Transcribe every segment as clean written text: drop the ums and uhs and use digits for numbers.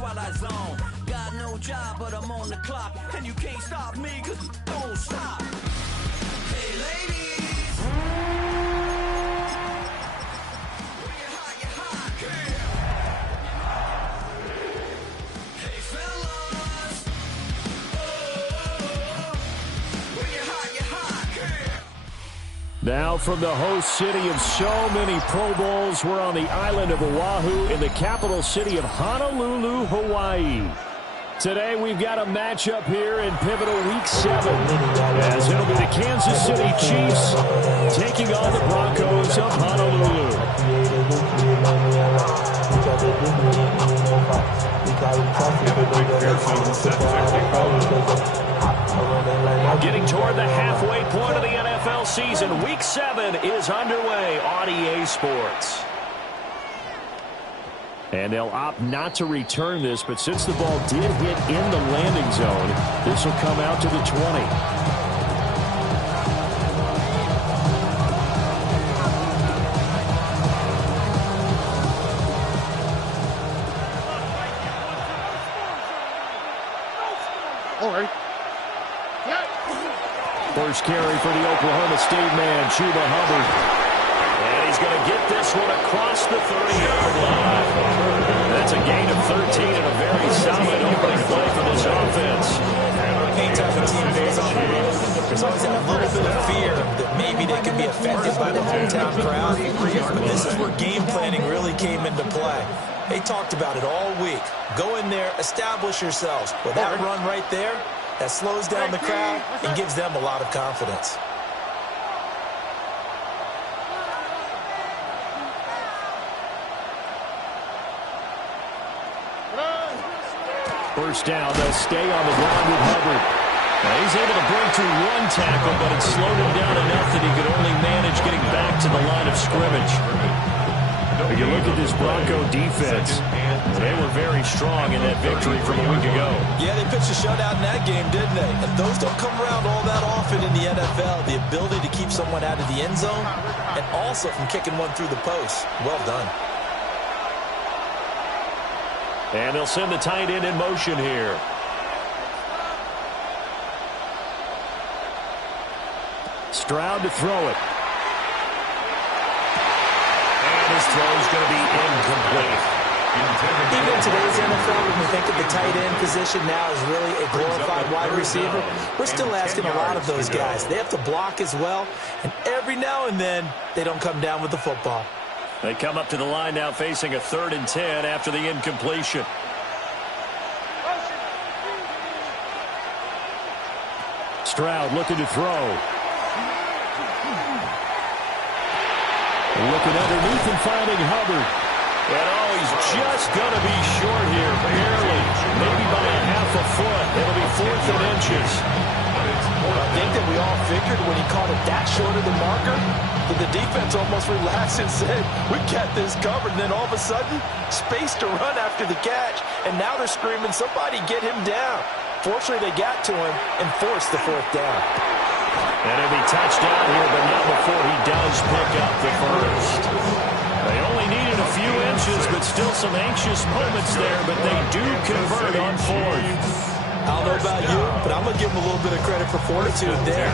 twilight zone. Got no job, but I'm on the clock, and you can't stop me, cause don't stop. Hey, ladies. When you're hot, yeah. Hey, fellas. Oh, when you're hot, yeah. Now from the host city of so many Pro Bowls, we're on the island of Oahu in the capital city of Honolulu, Hawaii. Today we've got a matchup here in pivotal Week 7, as it'll be the Kansas City Chiefs taking on the Broncos of Honolulu. Getting toward the halfway point of the NFL season, Week 7 is underway on EA Sports. And they'll opt not to return this, but since the ball did hit in the landing zone, this will come out to the 20. First carry for the Oklahoma State man, Chuba Hubbard. And he's going to get this one across the 30-yard line. That's a gain of 13 and a very solid opening play for this offense. Anytime the team goes on the road, there's always that little bit of fear that maybe they could be affected by the hometown crowd. But this is where game planning really came into play. They talked about it all week. Go in there, establish yourselves. With that run right there, that slows down the crowd and gives them a lot of confidence. First down, they'll stay on the ground with Hubbard. Now he's able to break through one tackle, but it slowed him down enough that he could only manage getting back to the line of scrimmage. If you look at this Bronco defense, they were very strong in that victory from a week ago. Yeah, they pitched a shutout in that game, didn't they? And those don't come around all that often in the NFL. The ability to keep someone out of the end zone and also from kicking one through the post. Well done. And they'll send the tight end in motion here. Stroud to throw it. And his throw is going to be incomplete. Even in today's NFL, when we think of the tight end position now as really a glorified wide receiver, we're still asking a lot of those guys. They have to block as well, and every now and then, they don't come down with the football. They come up to the line now facing a 3rd and 10 after the incompletion. Stroud looking to throw. Looking underneath and finding Hubbard. And oh, he's just going to be short here, barely. Maybe by a half a foot. It'll be 4th and inches. I think that we all figured when he caught it that short of the marker, that the defense almost relaxed and said, we got this covered. And then all of a sudden, space to run after the catch. And now they're screaming, somebody get him down. Fortunately, they got to him and forced the 4th down. And he'll be touched down here, but not before he does pick up the first. They only needed a few inches, but still some anxious moments there, but they do convert on 4th. I don't know about you, but I'm going to give them a little bit of credit for fortitude there.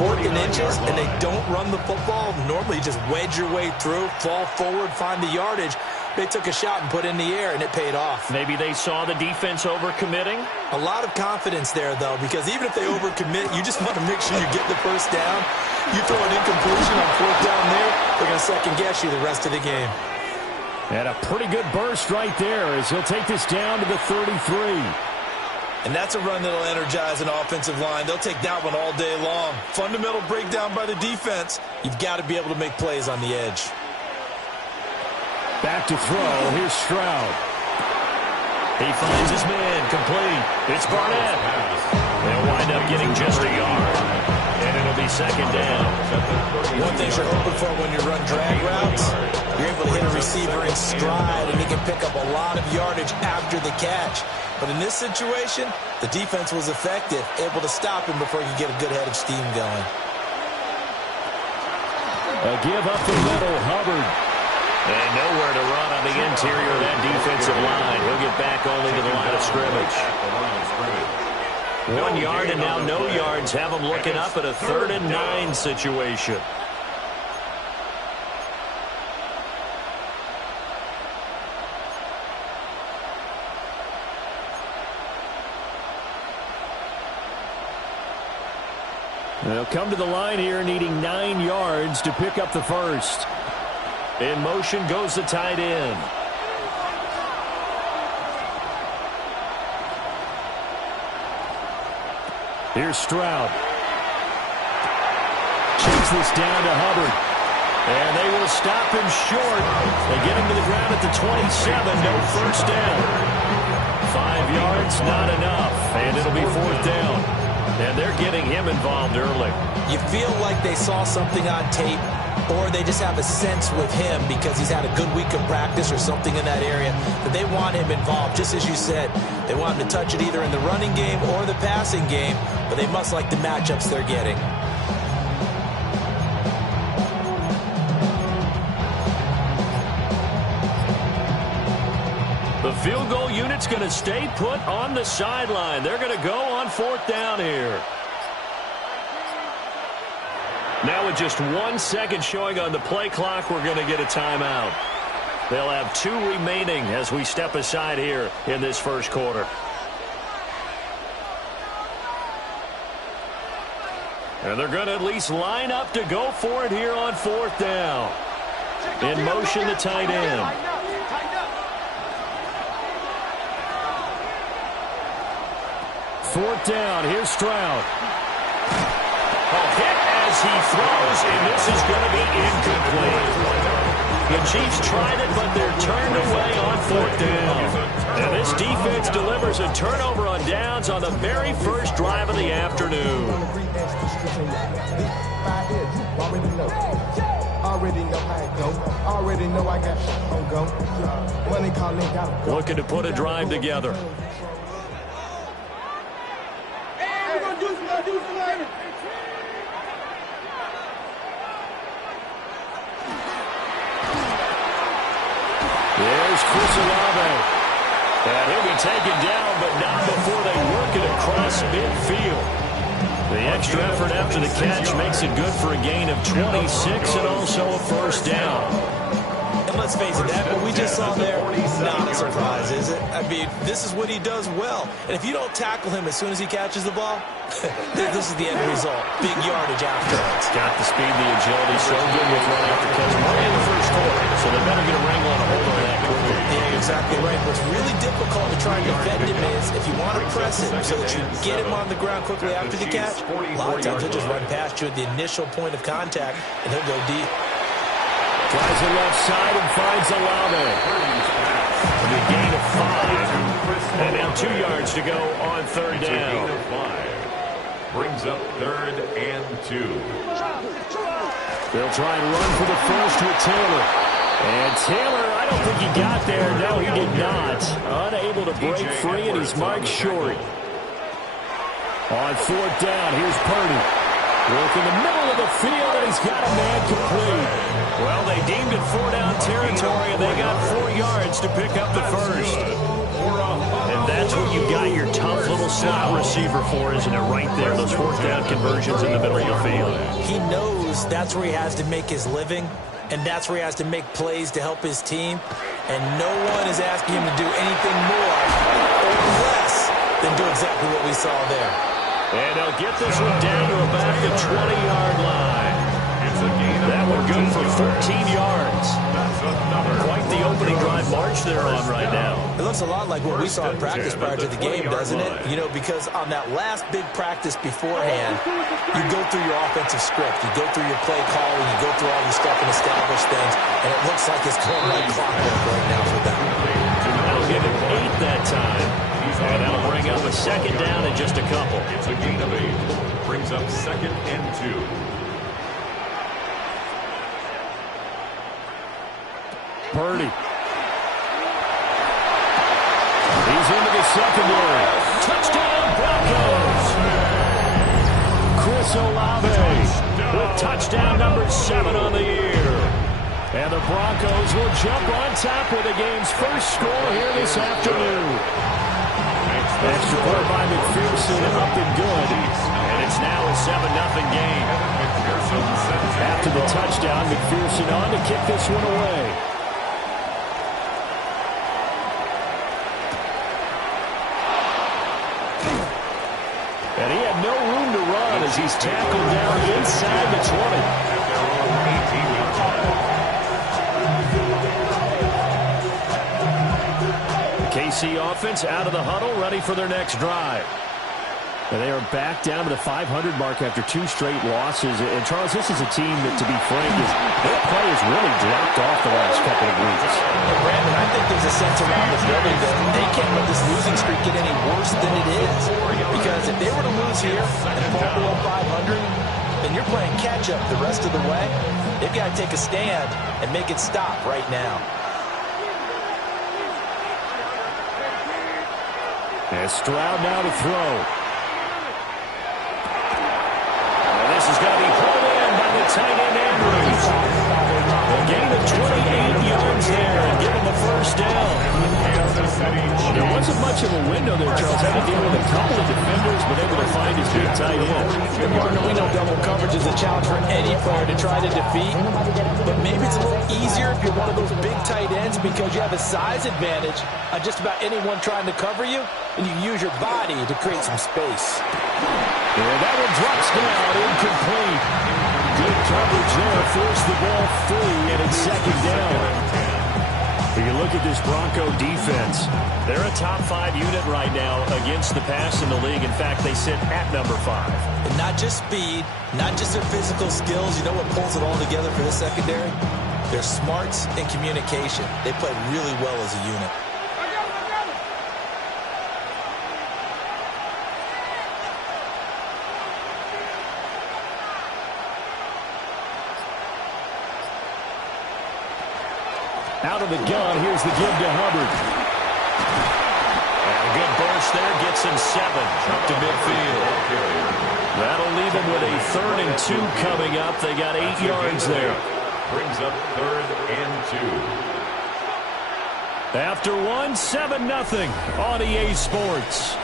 4th and inches, and they don't run the football. Normally, just wedge your way through, fall forward, find the yardage. They took a shot and put it in the air, and it paid off. Maybe they saw the defense overcommitting? A lot of confidence there, though, because even if they overcommit, you just want to make sure you get the first down. You throw an incompletion on 4th down there, they're going to second-guess you the rest of the game. And a pretty good burst right there as he'll take this down to the 33. And that's a run that'll energize an offensive line. They'll take that one all day long. Fundamental breakdown by the defense. You've got to be able to make plays on the edge. Back to throw. Here's Stroud. He finds his man. Complete. It's Barnett. They'll wind up getting just a yard. And it'll be 2nd down. One thing you're hoping for when you run drag routes, you're able to hit a receiver in stride, and he can pick up a lot of yardage after the catch. But in this situation, the defense was effective, able to stop him before he could get a good head of steam going. A give up the middle, Hubbard. And nowhere to run on the interior of that defensive line. He'll get back only to the line of scrimmage. 1 yard and now no yards. Have them looking up at a 3rd and 9 situation. They'll come to the line here needing 9 yards to pick up the first. In motion goes the tight end. Here's Stroud. Chase this down to Hubbard. And they will stop him short. They get him to the ground at the 27. No first down. 5 yards, not enough. And it'll be 4th down. And they're getting him involved early. You feel like they saw something on tape, or they just have a sense with him because he's had a good week of practice or something in that area that they want him involved. Just as you said, they want him to touch it either in the running game or the passing game, but they must like the matchups they're getting. The field goal unit's going to stay put on the sideline. They're going to go on 4th down here. Now with just 1 second showing on the play clock, we're going to get a timeout. They'll have 2 remaining as we step aside here in this first quarter. And they're going to at least line up to go for it here on 4th down. In motion, the tight end. Fourth down. Here's Stroud. A hit as he throws, and this is going to be incomplete. The Chiefs tried it, but they're turned away on 4th down. And this defense delivers a turnover on downs on the very first drive of the afternoon. Looking to put a drive together. There's Chris Olave. And he'll be taken down, but not before they work it across midfield. The extra effort after the catch makes it good for a gain of 26 and also a first down. And let's face it, that what we just saw there, not a surprise, is it? I mean, this is what he does well. And if you don't tackle him as soon as he catches the ball, this is the end result. Big yardage afterwards. Got the speed, the agility, so good with run after catch. Right in the first quarter, so they better get a wrangle and a hold on that quickly. Yeah, exactly right. What's really difficult to try and defend him is if you want to press him so that you get him on the ground quickly after the catch, a lot of times he'll just run past you at the initial point of contact, and he'll go deep. Tries the left side and finds Olave. A gain of 5. And now 2 yards to go on 3rd down. Brings up 3rd and 2. They'll try and run for the first with Taylor. And Taylor, I don't think he got there. No, he did not. Unable to break free, and he's marked short. On 4th down, here's Purdy. Work in the middle of the field, and he's got a man complete. Well, they deemed it 4-down territory, and they got 4 yards to pick up the first. And that's what you got your tough little slot receiver for, isn't it? Right there, those 4th down conversions in the middle of the field. He knows that's where he has to make his living, and that's where he has to make plays to help his team. And no one is asking him to do anything more or less than do exactly what we saw there. And they'll get this one down to about the 20-yard line. That one good for 13 yards. Quite the opening drive march they're on right now. It looks a lot like what we saw in practice prior to the game, doesn't it? You know, because on that last big practice beforehand, you go through your offensive script. You go through your play calling. You go through all your stuff and establish things. And it looks like it's going like clockwork right now for them. That'll give him 8 that time. And that'll bring up a 2nd down in just a couple. It's a gain of 8. Brings up 2nd and 2. Purdy. He's into the secondary. Touchdown, Broncos. Chris Olave with touchdown number 7 on the year. And the Broncos will jump on top with the game's first score here this afternoon. Extra point by McPherson, up and good. And it's now a 7-0 game. After the touchdown, McPherson on to kick this one away. And he had no room to run as he's tackled down inside the 20. The KC offense out of the huddle, ready for their next drive. And they are back down to the 500 mark after 2 straight losses. And, Charles, this is a team that, to be frank, their play has really dropped off the last couple of weeks. And Brandon, I think there's a sense around the building that they can't let this losing streak get any worse than it is. Because if they were to lose here and fall below 500, then you're playing catch-up the rest of the way. They've got to take a stand and make it stop right now. And Stroud now to throw. This is going to be pulled in by the tight end Andrews. A gain of 28 yards there and give him the first down. There wasn't much of a window there, Charles. Had to deal with a couple of defenders, but able to find his big tight end. And partner, we know double coverage is a challenge for any player to try to defeat. But maybe it's a little easier if you're one of those big tight ends because you have a size advantage on just about anyone trying to cover you, and you use your body to create some space. And that one drops down, incomplete. Good coverage there, forced the ball free, and it's second down. We can look at this Bronco defense. They're a top 5 unit right now against the pass in the league. In fact, they sit at number 5. And not just speed, not just their physical skills. You know what pulls it all together for this secondary? Their smarts and communication. They play really well as a unit. Out of the gun, here's the give to Hubbard. And a good burst there, gets him 7 up to midfield. That'll leave him with a 3rd and 2 coming up. They got 8 yards there. Brings up 3rd and 2. After 1, 7-0 on EA Sports.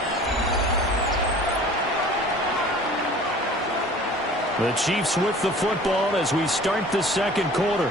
The Chiefs with the football as we start the second quarter.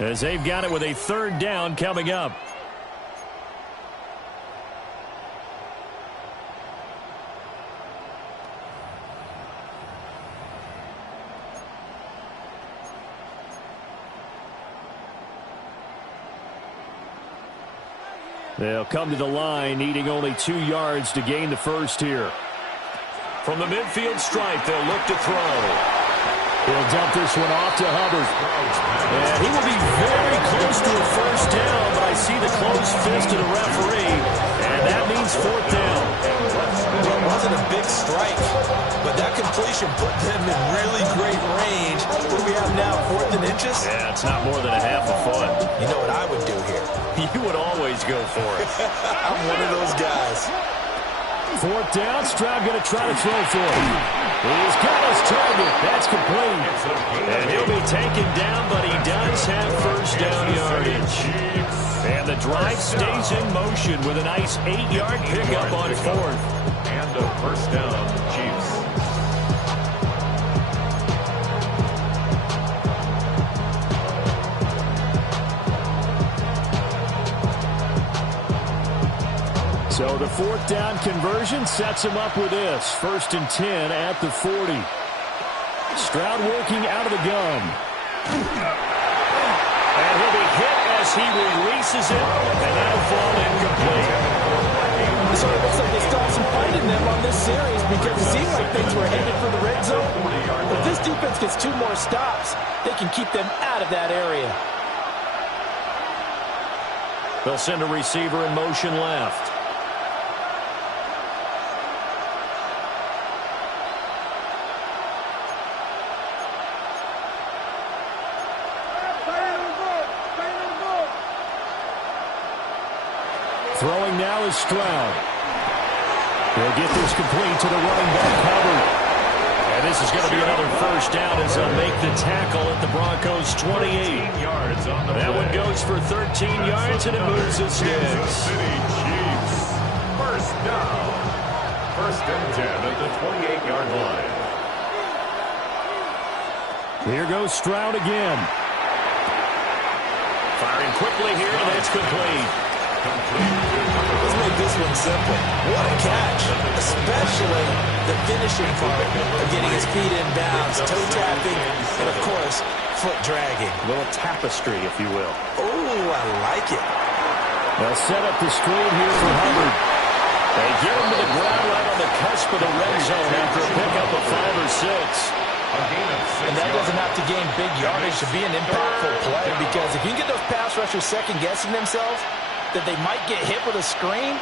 As they've got it with a 3rd down coming up. They'll come to the line, needing only 2 yards to gain the first here. From the midfield stripe, they'll look to throw. He'll dump this one off to Hubbard. And he will be very close to a first down, but I see the closed fist of the referee, and that means 4th down. Well, it wasn't a big strike, but that completion put them in really great range. What do we have now, 4th and inches? Yeah, it's not more than a half a foot. You know what I would do here? You would always go for it. I'm one of those guys. 4th down, Stroud going to try to throw for him. He's got his target. That's complete. And he'll be taken down, but he does have first down yardage. And the drive stays in motion with a nice 8-yard pickup on 4th. And a first down, Chiefs. So the fourth down conversion sets him up with this. 1st and 10 at the 40. Stroud working out of the gun. And he'll be hit as he releases it, and that'll fall incomplete. So it looks like they still have some fight in them on this series because it seemed like things were headed for the red zone. If this defense gets 2 more stops, they can keep them out of that area. They'll send a receiver in motion left. Throwing now is Stroud. He'll get this complete to the running back Hubbard. And this is going to be another first down as they'll make the tackle at the Broncos' 28. That one goes for 13 yards, and it moves the sticks. City Chiefs. First down. 1st and 10 at the 28-yard line. Here goes Stroud again. Firing quickly here, and it's complete. Let's make this one simple. What a catch, especially the finishing part of getting his feet in bounds, toe tapping, and of course, foot dragging. A little tapestry, if you will. Oh, I like it. They'll set up the screen here for Hubbard. They get him to the ground right on the cusp of the red zone after a pickup of 5 or 6. And that doesn't have to gain big yardage to be an impactful play, because if you can get those pass rushers second-guessing themselves, that they might get hit with a screen,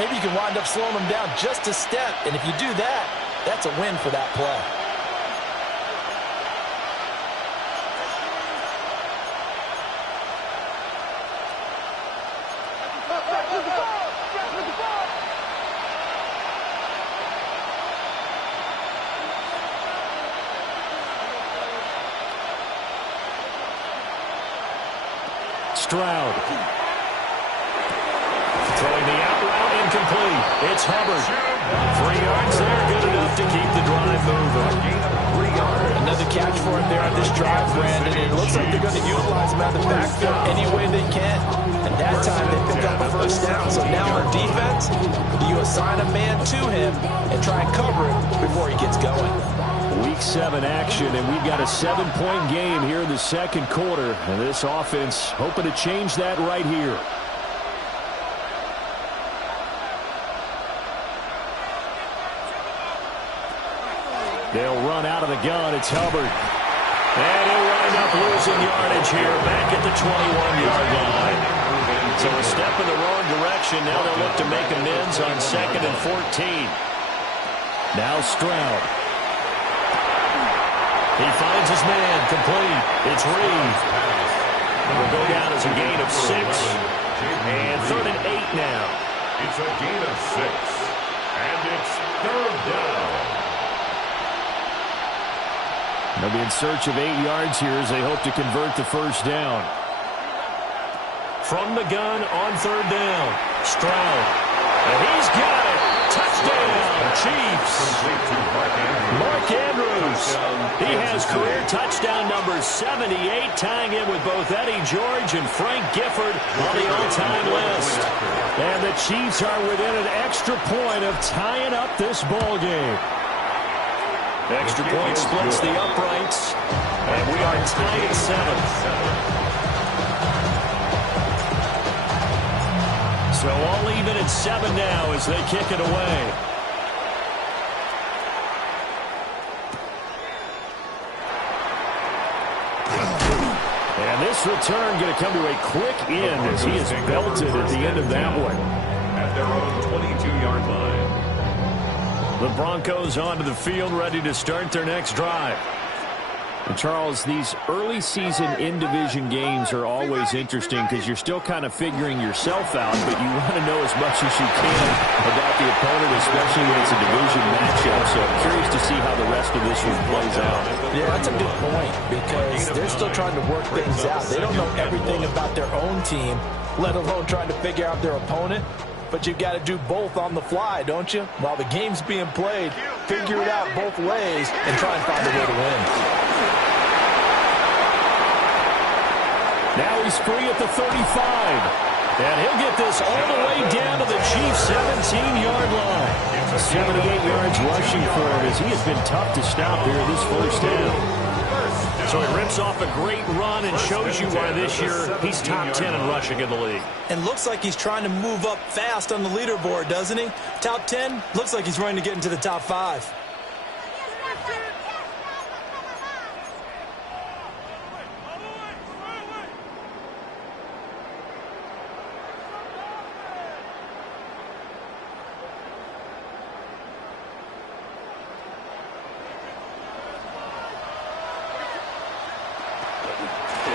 maybe you can wind up slowing them down just a step. And if you do that, that's a win for that play. Stroud. Throwing the out route, incomplete. It's Hubbard. 3 yards there, good enough to keep the drive moving. Another catch for him there on this drive, Brandon. And it looks like they're going to utilize him out of the backfield any way they can. And that time they pick up a first down. So now on defense, you assign a man to him and try and cover him before he gets going. Week 7 action, and we've got a 7-point game here in the second quarter. And this offense hoping to change that right here. They'll run out of the gun. It's Hubbard. And he'll wind up losing yardage here back at the 21-yard line. So a step in the wrong direction. Now they'll look to make amends on 2nd and 14. Now Stroud. He finds his man complete. It's Reed. Will go down as a gain of 6. And 3rd and 8 now. It's a gain of 6. And it's 3rd down. They'll be in search of 8 yards here as they hope to convert the first down. From the gun on 3rd down. Stroud. And he's got it. Touchdown, Chiefs. Mark Andrews. He has career touchdown number 78, tying in with both Eddie George and Frank Gifford on the all-time list. And the Chiefs are within an extra point of tying up this ball game. Extra point splits the uprights, and we are tied at 7. So all even at 7 now as they kick it away. And this return going to come to a quick end as he is belted at the end of that one. At their own 22-yard line. The Broncos onto the field, ready to start their next drive. And Charles, these early season in-division games are always interesting because you're still kind of figuring yourself out, but you want to know as much as you can about the opponent, especially when it's a division matchup. So I'm curious to see how the rest of this one plays out. Yeah, that's a good point because they're still trying to work things out. They don't know everything about their own team, let alone trying to figure out their opponent. But you've got to do both on the fly, don't you? While the game's being played, figure it out both ways and try and find a way to win. Now he's free at the 35. And he'll get this all the way down to the Chiefs' 6. 17-yard line. 78 yards rushing for him as he has been tough to stop here in this first down. So he rips off a great run and shows you why this year he's top 10 in rushing in the league. And looks like he's trying to move up fast on the leaderboard, doesn't he? Top 10, looks like he's running to get into the top 5.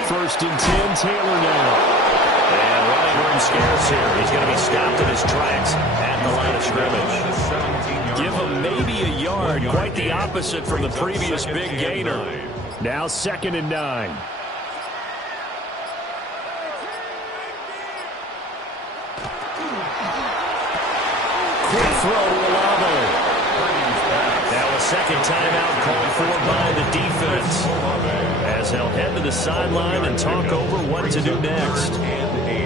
First and 10, Taylor now. And running room scarce here. He's going to be stopped in his tracks at the line of scrimmage. Give him maybe a yard. Quite the opposite from the previous big gainer. Now 2nd and 9. Quick throw to Olave. Now a second timeout called for by the defense, as they'll head to the sideline and talk over what to do next.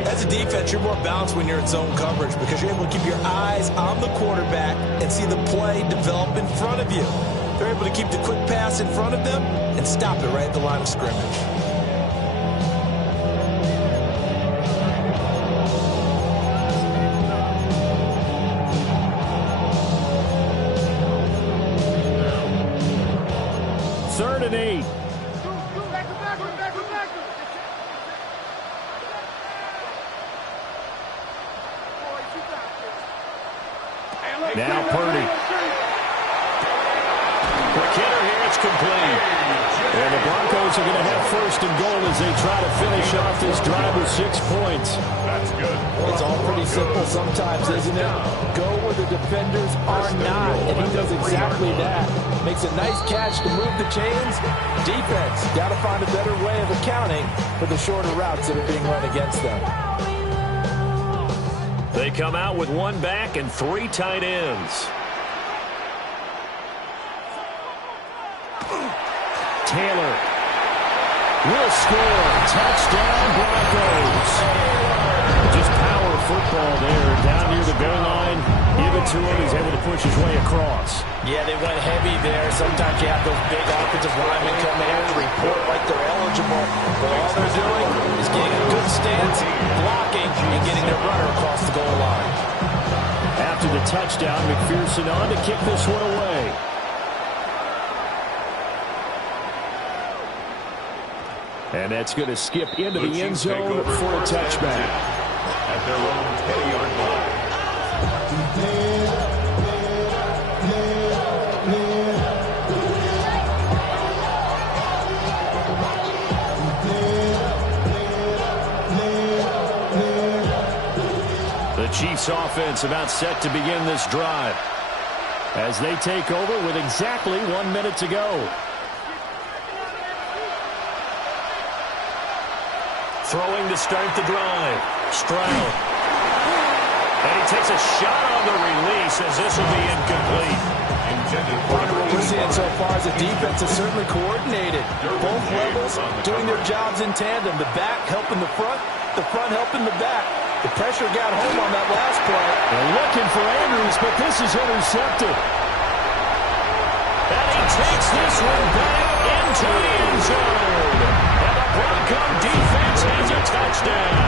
As a defense, you're more balanced when you're in zone coverage because you're able to keep your eyes on the quarterback and see the play develop in front of you. They're able to keep the quick pass in front of them and stop it right at the line of scrimmage. Third and 8. Now Purdy. Quick hitter here, it's complete. And the Broncos are going to have first and goal as they try to finish off this drive with 6 points. That's good. It's all pretty simple sometimes, isn't it? Go where the defenders are not, and he does exactly that. Makes a nice catch to move the chains. Defense, got to find a better way of accounting for the shorter routes that are being run against them. They come out with one back and 3 tight ends. Taylor will score. Touchdown, Broncos. Just power football there. Down near the goal line. Give it to him. He's able to push his way across. Yeah, they went heavy there. Sometimes you have those big offensive linemen come in and report like they're eligible. But all they're doing is getting a good stance, blocking, and getting their runner across the goal line. After the touchdown, McPherson on to kick this one away. And that's going to skip into the end zone for a touchback. At their own 10-yard line. The Chiefs offense about set to begin this drive as they take over with exactly 1 minute to go. Throwing to start the drive. Stroud. And he takes a shot on the release as this will be incomplete. What we're seeing so far is the defense is certainly coordinated. Both levels doing their jobs in tandem. The back helping the front helping the back. The pressure got home on that last play. They're looking for Andrews, but this is intercepted. And he takes this one back into the end zone. And the Bronco defense has a touchdown.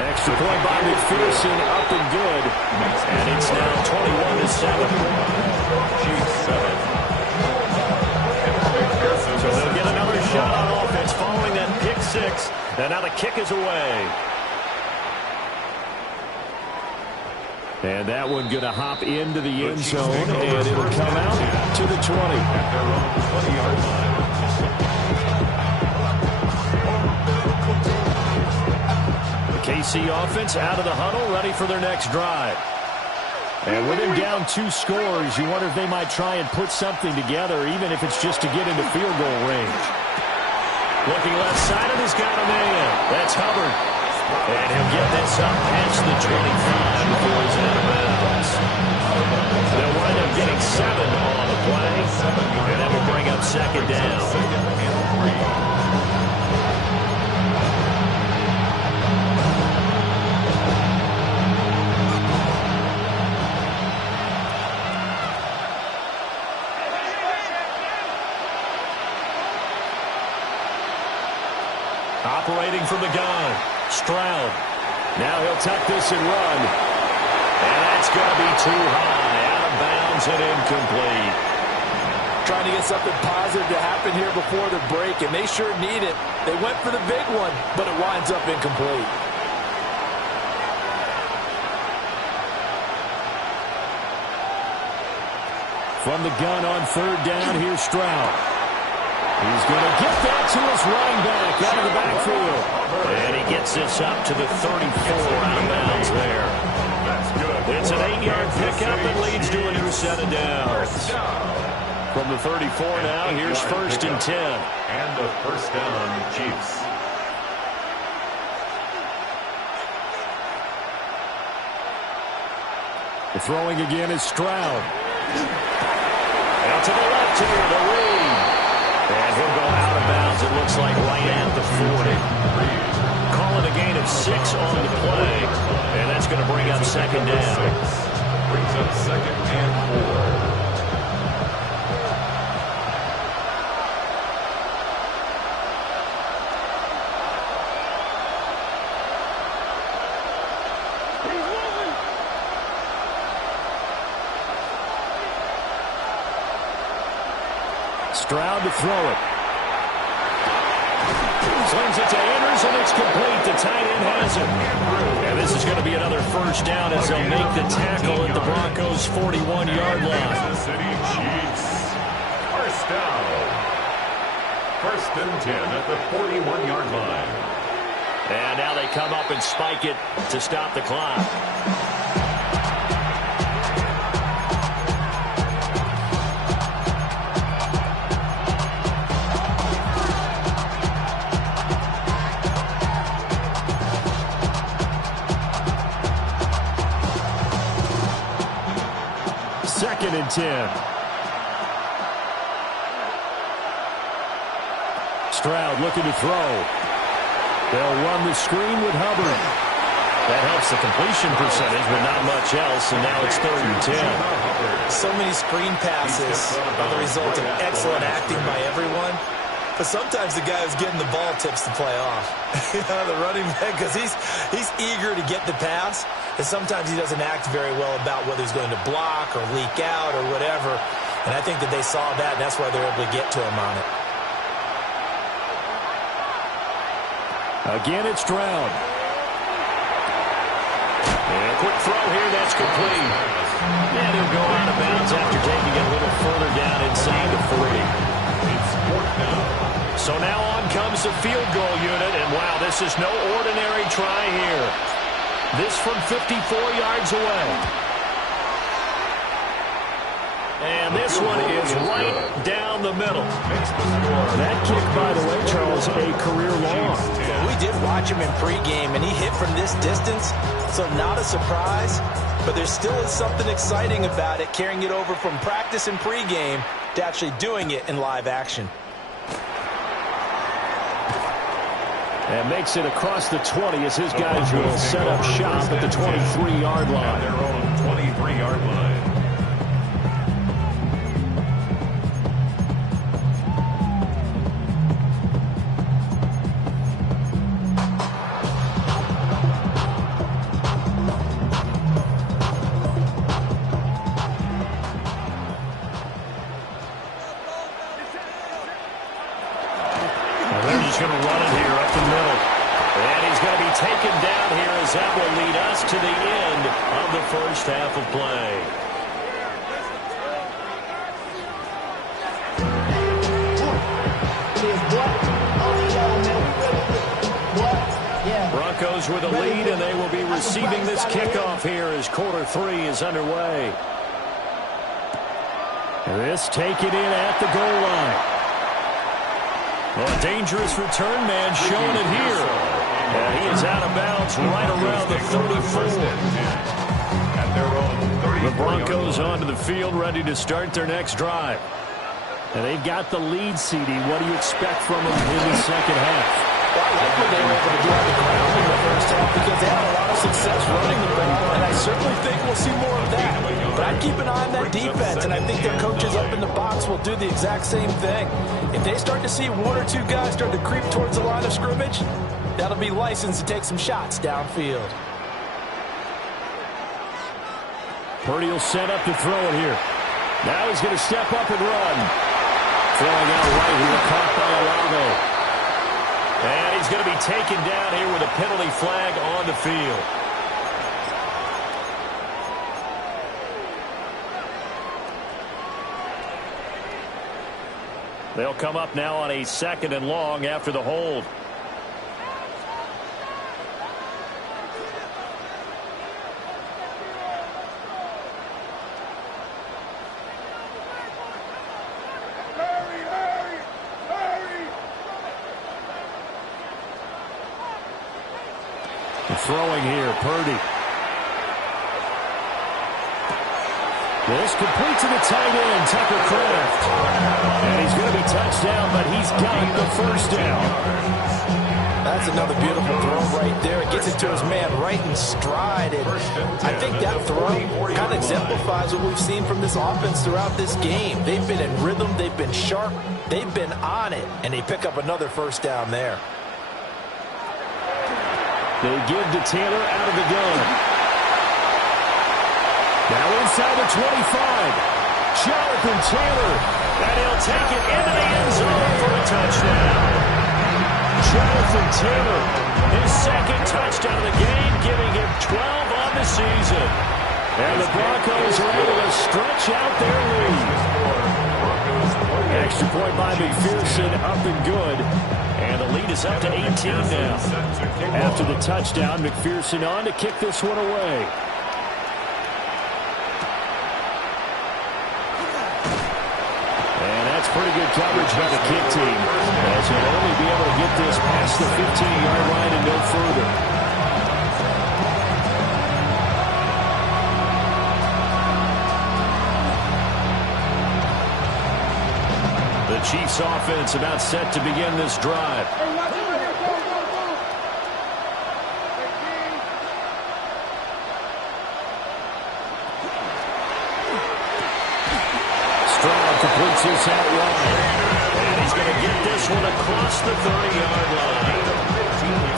Extra point by McPherson, up and good. And it's now 21-7. So they'll get another shot on offense following that pick six. And now the kick is away. And that one going to hop into the end zone, and it'll come out to the 20. At their own 20-yard line. KC offense out of the huddle, ready for their next drive. And with him down 2 scores, you wonder if they might try and put something together, even if it's just to get into field goal range. Looking left side, and he's got a man. That's Hubbard. And he'll get this up past the 25 before he's out of bounds. They'll wind up getting 7 on the play, and that will bring up second down. Operating from the gun, Stroud. Now he'll tuck this and run. And that's going to be too high. Out of bounds and incomplete. Trying to get something positive to happen here before the break, and they sure need it. They went for the big one, but it winds up incomplete. From the gun on third down, here's Stroud. He's going to get that to his running back out of the backfield. And he gets this up to the 34 out of bounds there. It's an 8-yard pickup and leads to a new set of downs. From the 34 now, here's first and 10. And a first down, Chiefs. The throwing again is Stroud. Out to the left here, the read. And he'll go out of bounds, it looks like right at the 40. Call it a gain of 6 on the play. And that's going to bring up second down. Brings up second and 4. Stroud to throw it. Slings it to Andrews, and it's complete. The tight end has it. And this is going to be another first down as they'll make the tackle at the Broncos' 41-yard line. Kansas City Chiefs. First down. First and 10 at the 41-yard line. And now they come up and spike it to stop the clock. Second and 10. Stroud looking to throw. They'll run the screen with Hubbard. That helps the completion percentage, but not much else, and now it's third and 10. So many screen passes are the result of excellent acting by everyone. But sometimes the guy who's getting the ball tips the play off. The running back, because he's eager to get the pass, and sometimes he doesn't act very well about whether he's going to block or leak out or whatever. And I think that they saw that, and that's why they're able to get to him on it. Again, it's Stroud. And a quick throw here, that's complete. And he'll go out of bounds after taking it a little further down inside the 40. It's fourth down. So now on comes the field goal unit, and wow, this is no ordinary try here. This from 54 yards away. And this one is right down the middle. That kick, by the way, Charles, a career long. Yeah, we did watch him in pregame, and he hit from this distance, so not a surprise. But there still is something exciting about it, carrying it over from practice and pregame to actually doing it in live action. And makes it across the 20 as his guys will set up shop at the 23-yard line. Their own 23-yard line. They're just going to run it here up the middle. And he's going to be taken down here as that will lead us to the end of the first half of play. Broncos with a lead, and they will be receiving this kickoff here as quarter 3 is underway. This taken in at the goal line. Well, a dangerous return man showing it here. And he is out of bounds right around the 34. The Broncos onto the field ready to start their next drive. And they've got the lead, CD. What do you expect from them in the second half? Well, I like what they were able to do on the ground in the first half because they had a lot of success running the ball, and I certainly think we'll see more of that. But I'd keep an eye on that defense, and I think their coaches up in the box will do the exact same thing. If they start to see one or two guys start to creep towards the line of scrimmage, that'll be license to take some shots downfield. Purdy will set up to throw it here. Now he's going to step up and run. Throwing out right here, caught by Olave. And he's going to be taken down here with a penalty flag on the field. They'll come up now on a 2nd and long after the hold. Throwing here, Purdy. This complete to the tight end, Tucker Kraft. And he's going to be touched down, but he's got the first down. That's another beautiful throw right there. It gets it to his man right in stride. And I think that throw kind of exemplifies what we've seen from this offense throughout this game. They've been in rhythm. They've been sharp. They've been on it. And they pick up another first down there. They give to Taylor out of the gun. Now inside the 25. Jonathan Taylor. And he'll take it into the end zone for a touchdown. Jonathan Taylor, his 2nd touchdown of the game, giving him 12 on the season. And the Broncos are able to stretch out their lead. Extra point by McPherson, up and good. And the lead is up to 18 now. After the touchdown, McPherson on to kick this one away. And that's pretty good coverage by the kick team, as he'll only be able to get this past the 15-yard line and no further. The Chiefs offense about set to begin this drive. Stroud completes this out wide. And he's going to get this one across the 30-yard line.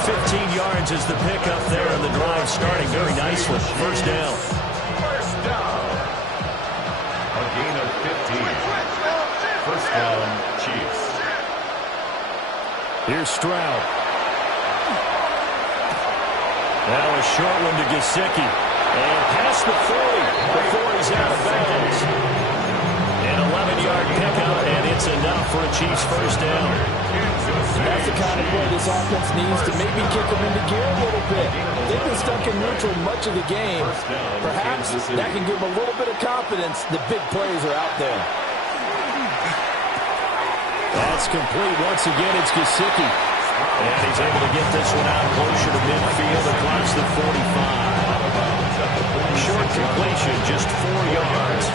15 yards is the pickup there, and the drive starting very nicely. First down. First down. A gain of 15. First down, Chiefs. Here's Stroud. Now a short one to Gesicki. And past the 40 before he's out of bounds. An 11-yard pickup, and it's enough for a Chiefs first down. That's the kind of play this offense needs to maybe kick them into gear a little bit. They've been stuck in neutral much of the game. Perhaps that can give them a little bit of confidence that big plays are out there. That's complete. Once again, it's Gesicki. And he's able to get this one out closer to midfield across the 45. Short completion, just 4 yards.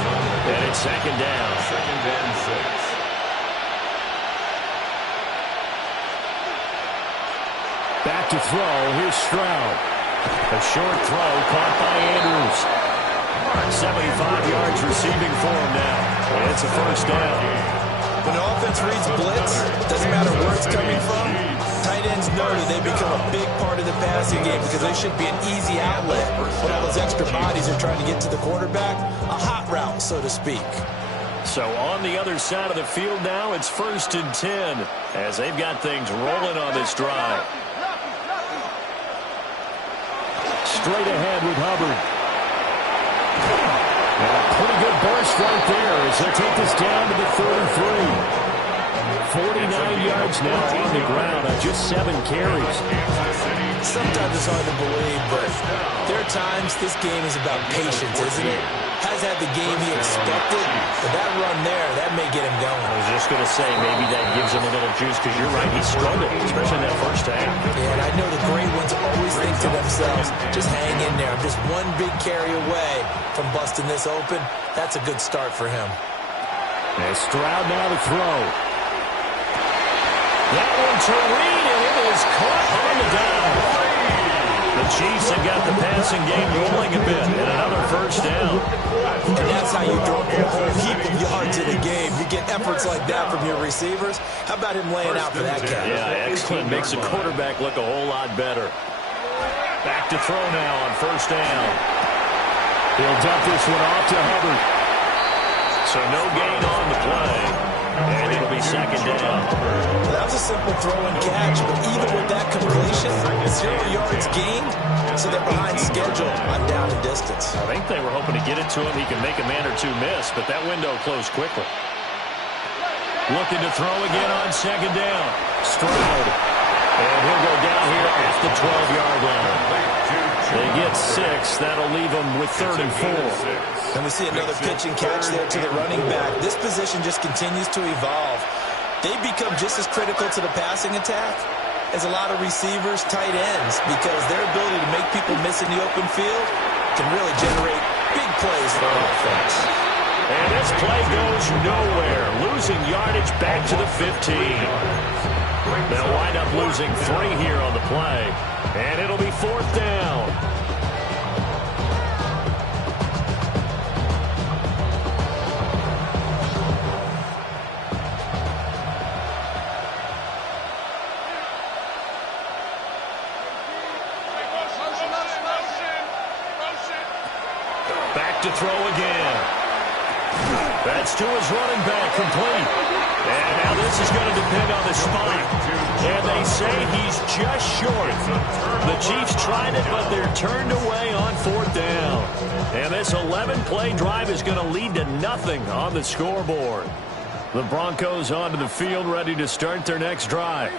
And it's 2nd down. 2nd and 6. Back to throw. Here's Stroud. A short throw caught by Andrews. 75 yards receiving for him now. And it's a first down. When the offense reads blitz, doesn't matter where it's coming from, tight ends know that they become a big part of the passing game because they should be an easy outlet when all those extra bodies are trying to get to the quarterback. A hot route, so to speak. So on the other side of the field now, it's 1st and 10 as they've got things rolling on this drive. Straight ahead with Hubbard. And a pretty good burst right there as they'll take this down to the 33. 49 yards now on the ground on just 7 carries. Sometimes it's hard to believe, but there are times this game is about patience, isn't it? Has had the game he expected, but that run there, that may get him going. I was just going to say, maybe that gives him a little juice, because you're right, he struggled, especially in that first half. Yeah, and I know the great ones always think to themselves, just hang in there. I'm just one big carry away from busting this open. That's a good start for him. And Stroud now to throw. That one to Reed, and it is caught on the dive. The Chiefs have got the passing game rolling a bit, and another first down. And that's how you throw a whole heap of yards in a game. You get efforts like that from your receivers. How about him laying out for that catch? Yeah, excellent. Makes the quarterback look a whole lot better. Back to throw now on first down. He'll dump this one off to Hubbard. So no gain on the play, and it'll be second down. That was a simple throw and catch, but even with that completion, 0 yards gained, so they're behind schedule on down and distance. I think they were hoping to get it to him. He can make a man or two miss, but that window closed quickly. Looking to throw again on second down. Stroud. And he'll go down here at the 12-yard line. They get 6. That'll leave them with 3rd and 4. And we see another pitch and catch there to the running back. This position just continues to evolve. They become just as critical to the passing attack as a lot of receivers, tight ends, because their ability to make people miss in the open field can really generate big plays for our offense. And this play goes nowhere. Losing yardage back to the 15. They'll wind up losing 3 here on the play. And it'll be 4th down. Back to throw again. That's to his running back, complete. And now this is going to depend on the spot. And they say he's just short. The Chiefs tried it, but they're turned away on 4th down. And this 11-play drive is going to lead to nothing on the scoreboard. The Broncos onto the field, ready to start their next drive.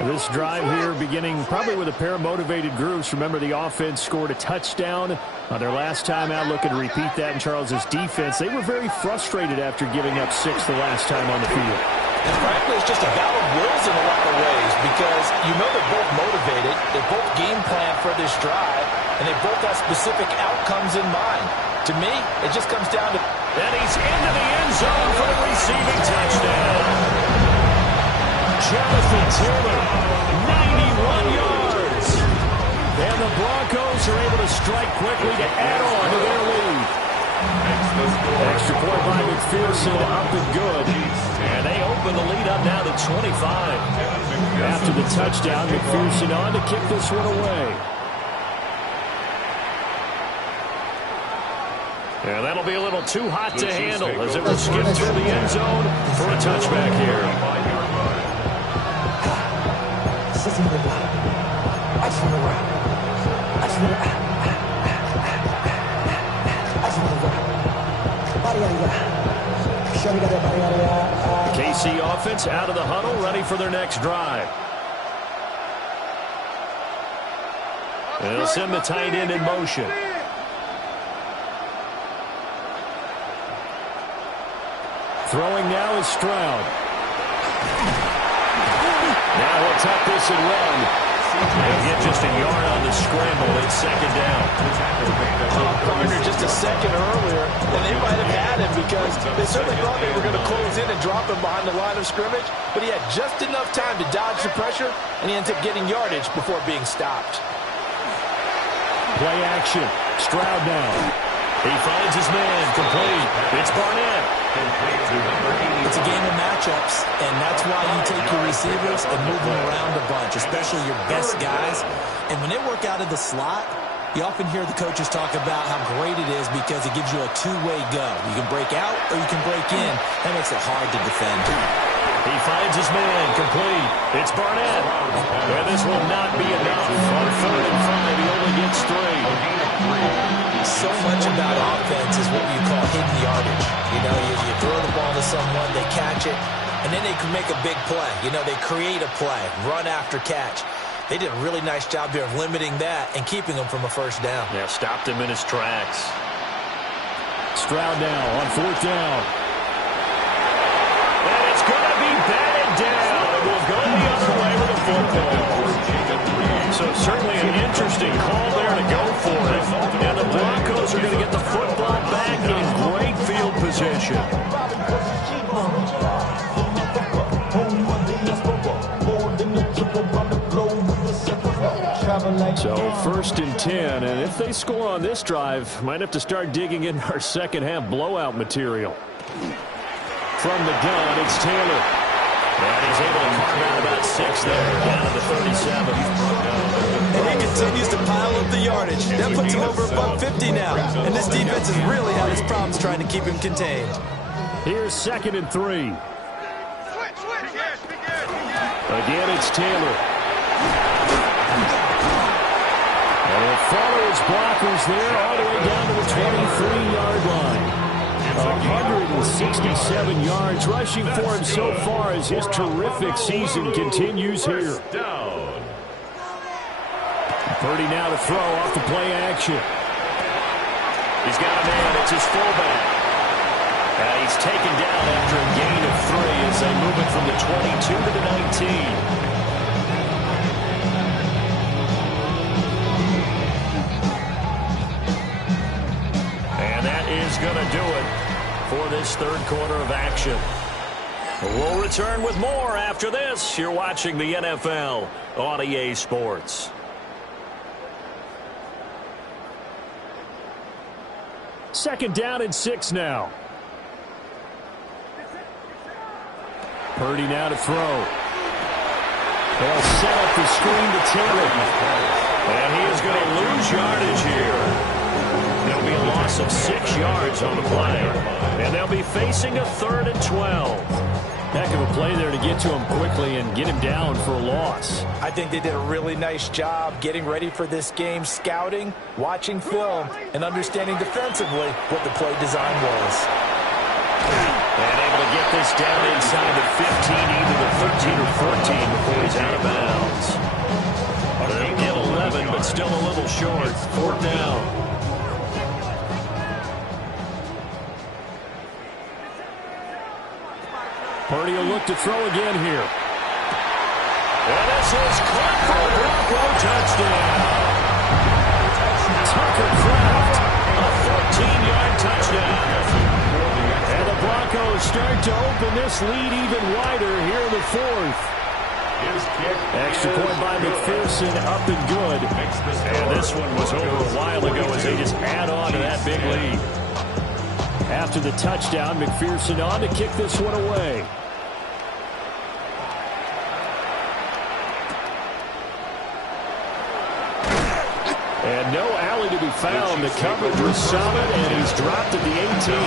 This drive here beginning probably with a pair of motivated groups. Remember, the offense scored a touchdown on their last time out, looking to repeat that in Charles's defense. They were very frustrated after giving up 6 the last time on the field. And frankly, it's just a battle of wills in a lot of ways because you know they're both motivated. They both game plan for this drive, and they both have specific outcomes in mind. To me, it just comes down to... And he's into the end zone for the receiving touchdown. Jonathan Taylor, 91 yards. And the Broncos are able to strike quickly to add on to their lead. Extra point by McPherson, up and good. And they open the lead up now to 25. After the touchdown, McPherson on to kick this one away. And that'll be a little too hot to handle as it will skip through the end zone for a touchback here. The KC offense out of the huddle, ready for their next drive. And they'll send the tight end in motion. Throwing now is Stroud. Now he'll tuck this and run. They'll get just a yard on the scramble. It's second down. Partner just a second earlier, and they might have had him because they certainly thought they were going to close in and drop him behind the line of scrimmage, but he had just enough time to dodge the pressure, and he ends up getting yardage before being stopped. Play action. Stroud now. He finds his man, complete. It's Barnett. It's a game of matchups, and that's why you take your receivers and move them around a bunch, especially your best guys. And when they work out of the slot, you often hear the coaches talk about how great it is because it gives you a two-way go. You can break out or you can break in. That makes it hard to defend. He finds his man, complete. It's Barnett. And this will not be enough. On 3rd and 5, he only gets 3. So much about offense is what you call hidden yardage. You know, you throw the ball to someone, they catch it, and then they can make a big play. You know, they create a play, run after catch. They did a really nice job there of limiting that and keeping him from a first down. Yeah, stopped him in his tracks. Stroud now on 4th down. And it's going to be batted down. It will go the other way with the football. So certainly an interesting call there to go for it. And the Broncos are going to get the football back in great field position. So 1st and 10, and if they score on this drive, might have to start digging in our second half blowout material. From the gun, it's Taylor. And he's able to carve out about 6 there, down to the 37. And he continues to pile up the yardage. That puts him over above 50 now. And this defense has really had its problems trying to keep him contained. Here's 2nd and 3. Again, it's Taylor. And he'll follow his blockers there all the way down to the 23-yard line. 167 yards rushing for him so far as his terrific season continues here. Purdy now to throw off the play action. He's got a man. It's his fullback. And he's taken down after a gain of 3 as they move it from the 22 to the 19. Is going to do it for this 3rd quarter of action. We'll return with more after this. You're watching the NFL on EA Sports. Second down and 6 now. Purdy now to throw. They'll set up the screen to Taylor. And he is going to lose yardage here. There'll be a loss of 6 yards on the play. And they'll be facing a 3rd and 12. Heck of a play there to get to him quickly and get him down for a loss. I think they did a really nice job getting ready for this game, scouting, watching film, and understanding defensively what the play design was. And able to get this down inside the 15, either the 13 or 14 before he's out of bounds. They'll get 11, but still a little short. 4th down. Purdy will look to throw again here. And this is caught for a Bronco touchdown. Tucker Kraft, a 14-yard touchdown. And the Broncos start to open this lead even wider here in the 4th. Extra point by McPherson, up and good. And this one was over a while ago as they just add on to that big lead. After the touchdown, McPherson on to kick this one away. And no alley to be found. The coverage was solid, and he's dropped at the 18.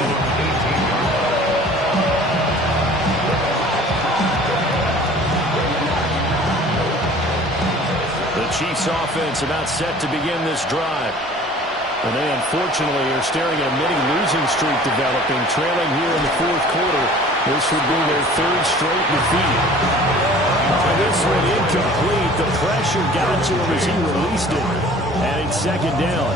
The Chiefs offense about set to begin this drive. And they unfortunately are staring at a mini-losing streak developing, trailing here in the 4th quarter. This would be their 3rd straight defeat. This one incomplete. The pressure got to him as he released it. And it's 2nd down.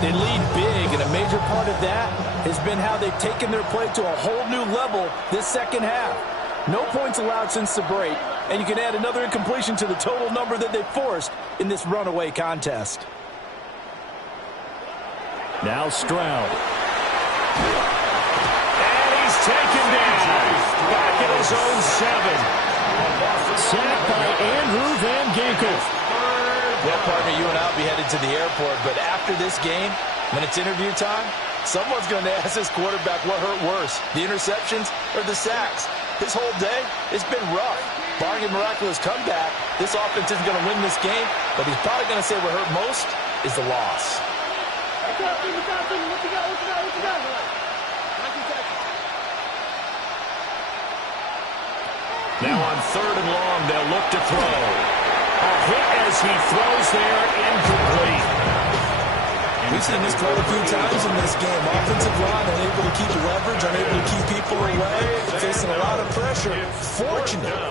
They lead big, and a major part of that has been how they've taken their play to a whole new level this 2nd half. No points allowed since the break, and you can add another incompletion to the total number that they forced in this runaway contest. Now Stroud. And he's taken down. Back at his own 7. Sacked by Andrew Van Ginkel. Well, partner, you and I will be headed to the airport, but after this game, when it's interview time, someone's going to ask this quarterback what hurt worse, the interceptions or the sacks. His whole day, it's been rough. Barring a miraculous comeback, this offense isn't going to win this game, but he's probably going to say what hurt most is the loss. Now on 3rd and long, they'll look to throw. A hit as he throws there, incomplete. We've seen this quite a few times in this game. Offensive line unable to keep leverage, unable to keep people away, facing a lot of pressure.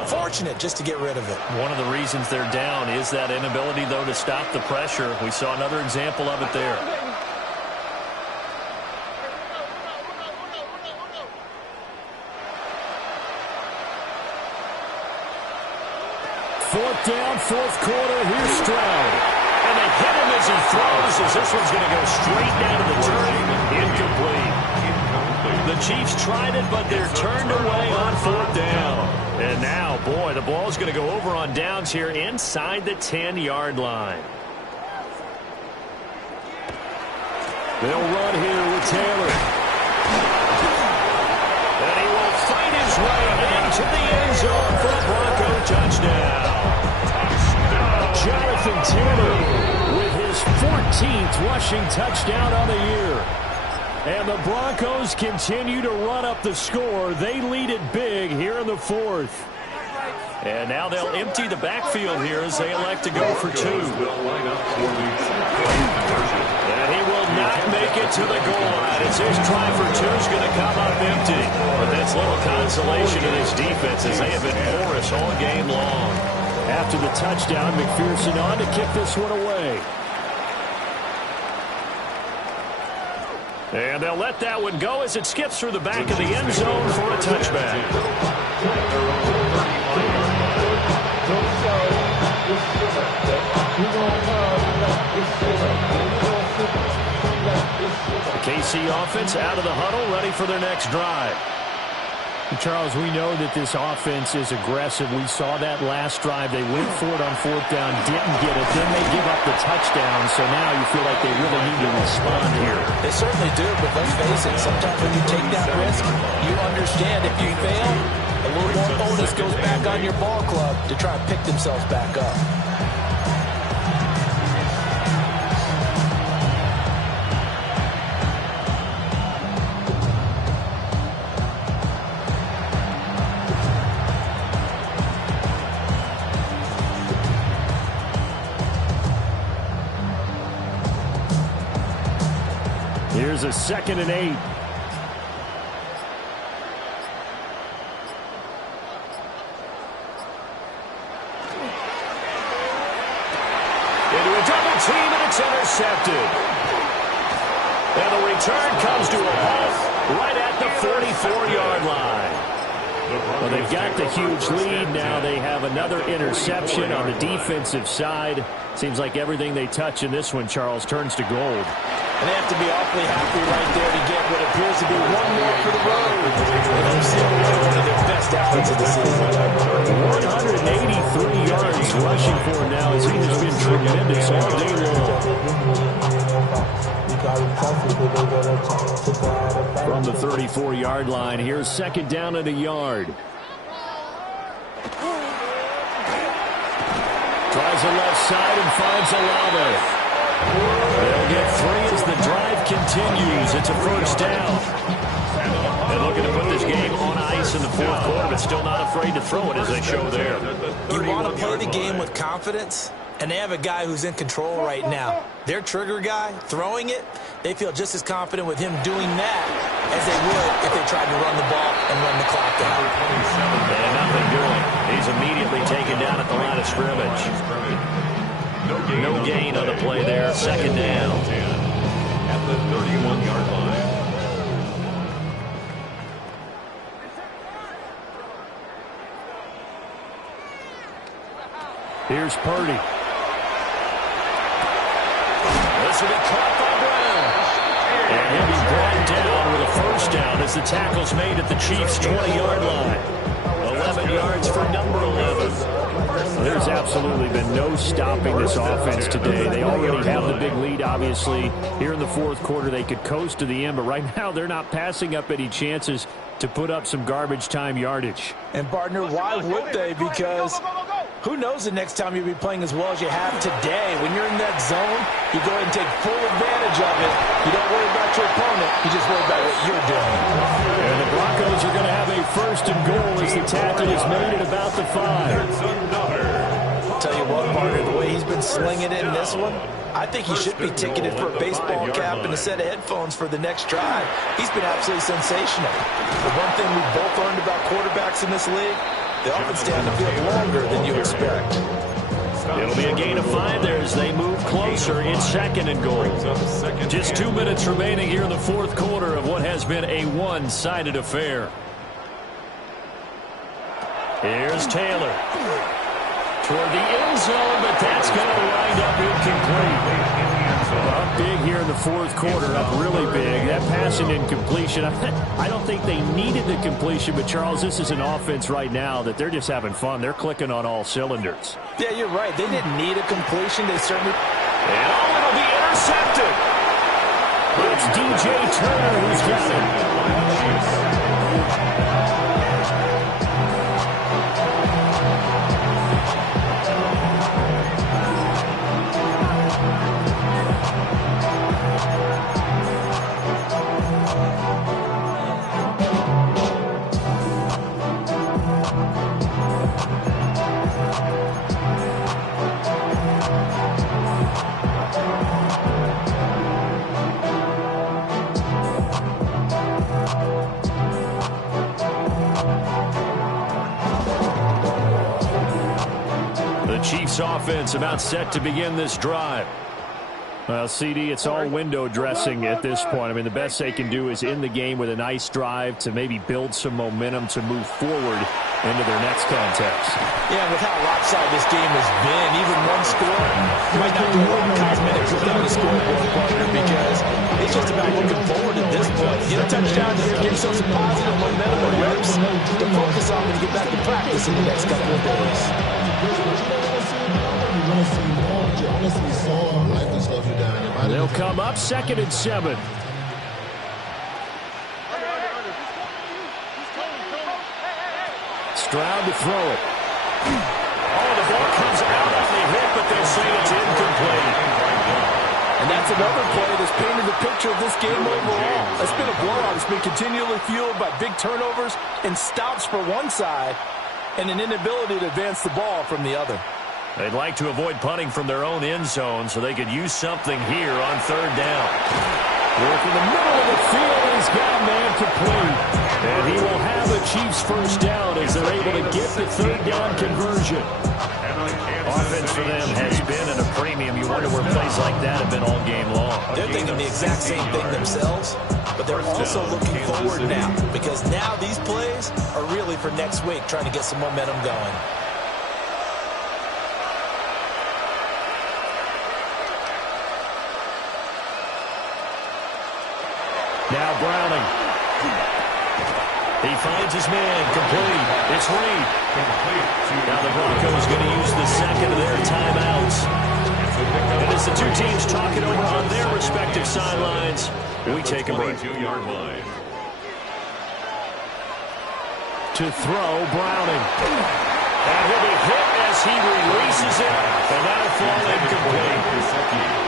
Fortunate just to get rid of it. One of the reasons they're down is that inability, though, to stop the pressure. We saw another example of it there. Fourth down, 4th quarter. Here's Stroud. And they hit him as he throws, as this one's going to go straight down to the turf. Incomplete. The Chiefs tried it, but they're turned away on 4th down. And now, boy, the ball's going to go over on downs here inside the 10-yard line. They'll run here with Taylor. And he will fight his way into the end zone for a Bronco touchdown. Jonathan Taylor with his 14th rushing touchdown on the year. And the Broncos continue to run up the score. They lead it big here in the fourth. And now they'll empty the backfield here as they elect to go for two. And he will not make it to the goal line as his try for two is going to come up empty. But that's little consolation in his defense as they have been porous all game long. After the touchdown, McPherson on to kick this one away. And they'll let that one go as it skips through the back of the end zone for a touchback. KC offense out of the huddle, ready for their next drive. Charles, we know that this offense is aggressive. We saw that last drive. They went for it on fourth down, didn't get it. Then they give up the touchdown. So now you feel like they really need to respond here. They certainly do, but let's face it. Sometimes when you take that risk, you understand if you fail, a little more onus goes back on your ball club to try and pick themselves back up. Here's a 2nd and 8. Into a double team, and it's intercepted. And the return comes to a halt right at the 44-yard line. Well, they've got the huge lead. Now they have another interception on the defensive side. Seems like everything they touch in this one, Charles, turns to gold. And they have to be awfully happy right there to get what appears to be one more for the road. And they'll see one of their best efforts of the season. 183 yards rushing for him now as he has been tremendous all day long. From the 34-yard line, here's 2nd down and a yard. Tries the left side and finds Olave. They'll get 3 as the drive continues. It's a first down. And looking to put this game on ice in the fourth quarter, but still not afraid to throw it as they show there. You want to play the game with confidence, and they have a guy who's in control right now. Their trigger guy, throwing it, they feel just as confident with him doing that as they would if they tried to run the ball and run the clock out. And nothing doing. He's immediately taken down at the line of scrimmage. No gain on the play there. 2nd down. At the 31-yard line. Here's Purdy. This will be caught by Brown. And he'll be brought down with a first down as the tackle's made at the Chiefs' 20-yard line. 11 yards for number 11. There's absolutely been no stopping this offense today. They already have the big lead, obviously. Here in the fourth quarter, they could coast to the end, but right now they're not passing up any chances to put up some garbage time yardage. And, partner, why would they? Because who knows the next time you'll be playing as well as you have today. When you're in that zone, you go ahead and take full advantage of it. You don't worry about your opponent. You just worry about what you're doing. And the Broncos are going to have a 1st and goal as the tackle is made at about the 5. Tell you what, partner, the way he's been slinging it in this one, I think he should be ticketed for a baseball cap and a set of headphones for the next drive. He's been absolutely sensational. The one thing we've both learned about quarterbacks in this league, they often stay on the field longer than you expect. It'll be a gain of 5 there as they move closer. It's 2nd and goal. Just 2 minutes remaining here in the fourth quarter of what has been a one-sided affair. Here's Taylor. Toward the end zone, but that's going to wind up incomplete. Up big here in the fourth quarter, up really big. That passing incompletion, I don't think they needed the completion, but Charles, this is an offense right now that they're just having fun. They're clicking on all cylinders. Yeah, you're right. They didn't need a completion. They certainly... And it'll be intercepted. It's DJ Turner who's got it. Chiefs offense about set to begin this drive. Well, CD, it's all window dressing at this point. I mean, the best they can do is in the game with a nice drive to maybe build some momentum to move forward into their next contest. Yeah, with how lopsided this game has been, even one score, you might not do a lot of cosmetics without a scoreboard partner because it's just about looking forward at this point. Get a touchdown here, give yourself some positive momentum and reps to focus on when you get back to practice in the next couple of days. They'll come up 2nd and 7. Stroud to throw it. Oh, the ball comes out on the hit, but they'll say it's incomplete. And that's another play that's painted the picture of this game overall. It's been a blowout. It's been continually fueled by big turnovers and stops for one side and an inability to advance the ball from the other. They'd like to avoid punting from their own end zone so they could use something here on 3rd down. Work in the middle of the field. He's got a man complete. And he will have the Chiefs first down as they're able to get the 3rd down conversion. Offense for them has been at a premium. You wonder where plays like that have been all game long. They're thinking the exact same thing themselves, but they're also looking forward now because now these plays are really for next week, trying to get some momentum going. Now Browning. He finds his man. Complete. It's Reed. Now the Broncos going to use the second of their timeouts. And as the two teams talk it over on their respective sidelines, we take a break. 22-yard line. To throw, Browning. And he'll be hit as he releases it. And that'll fall incomplete.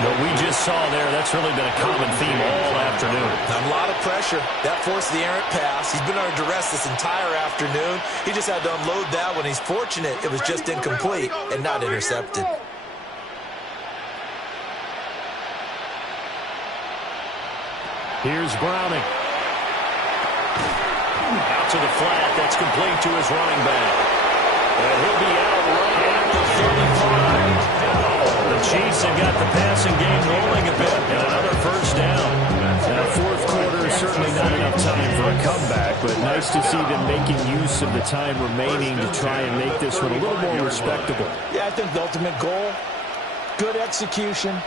What we just saw there, that's really been a common theme all afternoon. A lot of pressure. That forced the errant pass. He's been under duress this entire afternoon. He just had to unload that one. He's fortunate it was just incomplete and not intercepted. Here's Browning. Out to the flat. That's complete to his running back. And he'll be out right at the 35. The Chiefs have got the passing game rolling a bit, and another first down. Now, 4th quarter is certainly not enough time for a comeback, but nice to see them making use of the time remaining to try and make this one a little more respectable. Yeah, I think the ultimate goal, good execution,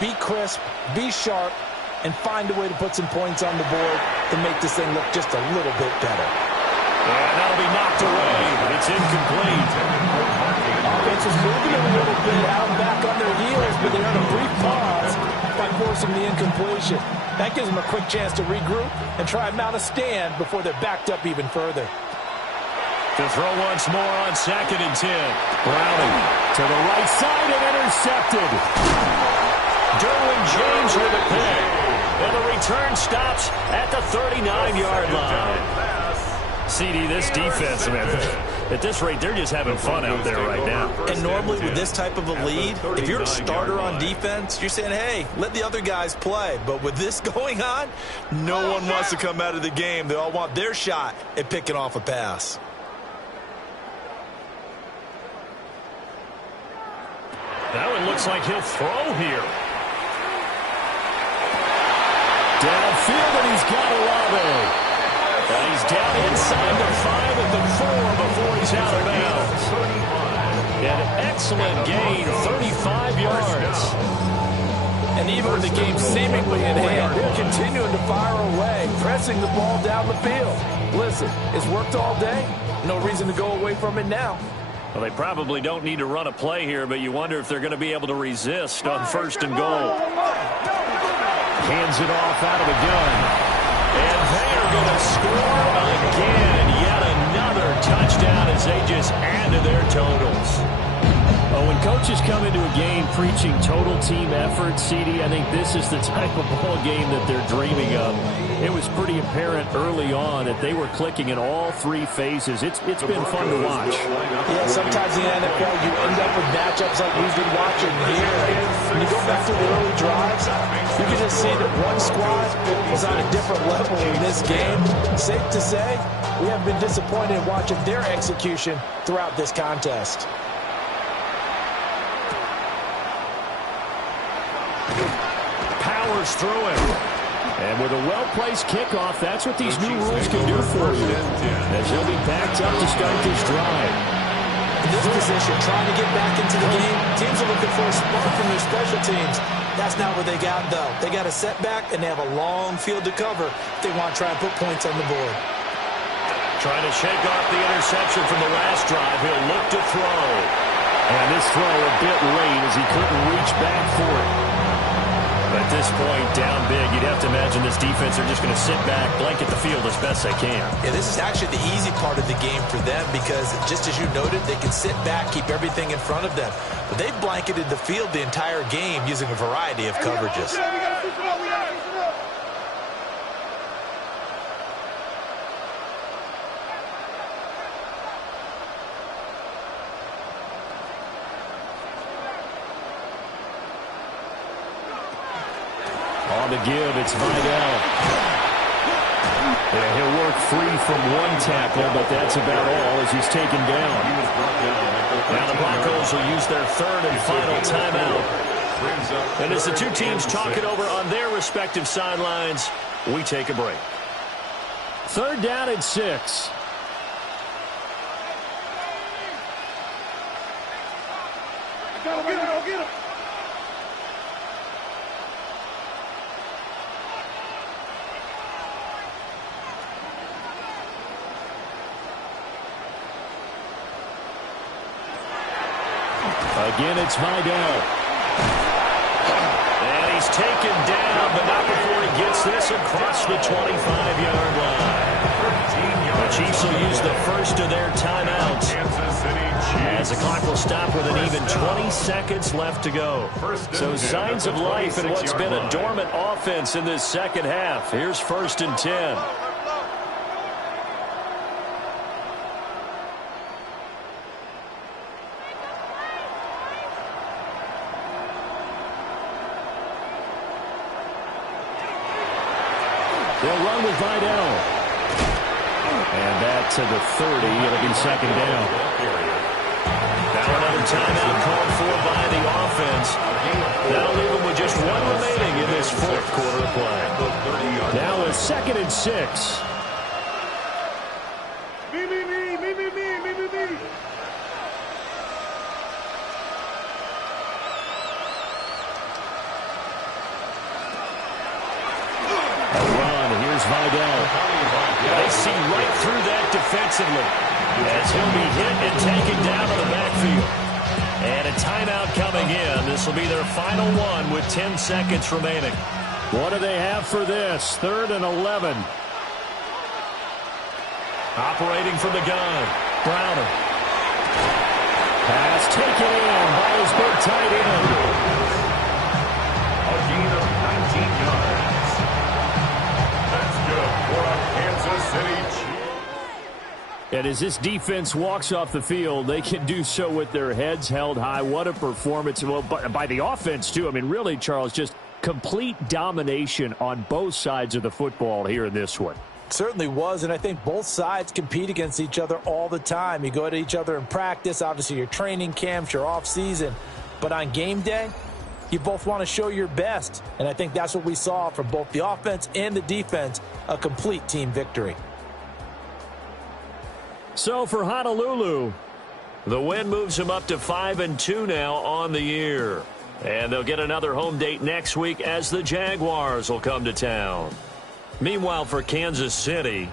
be crisp, be sharp, and find a way to put some points on the board to make this thing look just a little bit better. And that'll be knocked away. It's incomplete. Offense is moving a little bit out back on their heels, but they're on a brief pause by forcing the incompletion. That gives them a quick chance to regroup and try and mount a stand before they're backed up even further. To throw once more on 2nd and 10. Browning to the right side and intercepted. Derwin James with a pick. And the return stops at the 39-yard line. CD, this defense, man, at this rate, they're just having fun out there right now. And normally with this type of a lead, if you're a starter on defense, you're saying, hey, let the other guys play. But with this going on, no one wants to come out of the game. They all want their shot at picking off a pass. That one looks like he'll throw here. Downfield, and he's got Olave. And he's down inside the 5 at the 4 before he's out of bounds. An excellent gain, 35 yards. And even with the game seemingly in hand, they're continuing to fire away, pressing the ball down the field. Listen, it's worked all day. No reason to go away from it now. Well, they probably don't need to run a play here, but you wonder if they're going to be able to resist on 1st and goal. Hands it off out of the gun. And they are going to score again. Yet another touchdown as they just add to their totals. Well, when coaches come into a game preaching total team effort, CD, I think this is the type of ball game that they're dreaming of. It was pretty apparent early on that they were clicking in all three phases. It's been fun to watch. Yeah, sometimes in the NFL you end up with matchups like we've been watching here. When you go back to the early drives, you can just see that one squad was on a different level in this game. Safe to say, we haven't been disappointed in watching their execution throughout this contest. Powers through him. And with a well-placed kickoff, that's what these new rules can do for you. As he'll be backed up to start this drive. In this position, trying to get back into the game, teams are looking for a spark from their special teams. That's not what they got, though. They got a setback, and they have a long field to cover if they want to try and put points on the board. Trying to shake off the interception from the last drive. He'll look to throw. And this throw a bit late as he couldn't reach back for it. At this point, down big, you'd have to imagine this defense are just going to sit back, blanket the field as best they can. Yeah, this is actually the easy part of the game for them because, just as you noted, they can sit back, keep everything in front of them. But they've blanketed the field the entire game using a variety of coverages. On the give, it's Vidal. And he'll work free from one tackle, but that's about all as he's taken down. Now the Broncos will use their third and final timeout. And as the two teams talk it over on their respective sidelines, we take a break. Third down and 6. Go get him. Again, it's Vidal. And he's taken down, but not before he gets this across the 25-yard line. The Chiefs will use the first of their timeouts as the clock will stop with an even 20 seconds left to go. So signs of life in what's been a dormant offense in this second half. Here's 1st and 10. They'll run with Vidal. And that to the 30. It'll be second down. Now another timeout called for by the offense. That'll leave them with just one remaining in this fourth quarter of play. Now it's 2nd and 6. Me. Vidal. They see right through that defensively as he'll be hit and taken down to the backfield. And a timeout coming in. This will be their final one with 10 seconds remaining. What do they have for this? 3rd and 11. Operating from the gun. Browner. Pass taken in by his big tight end. A gain of 19 yards. For a Kansas City Chiefs. And as this defense walks off the field, they can do so with their heads held high. What a performance. Well, by the offense, too. I mean, really, Charles, just complete domination on both sides of the football here in this one. Certainly was, and I think both sides compete against each other all the time. You go at each other in practice, obviously your training camps, your off-season. But on game day, you both want to show your best. And I think that's what we saw from both the offense and the defense, a complete team victory. So for Honolulu, the win moves them up to 5-2 now on the year. And they'll get another home date next week as the Jaguars will come to town. Meanwhile, for Kansas City,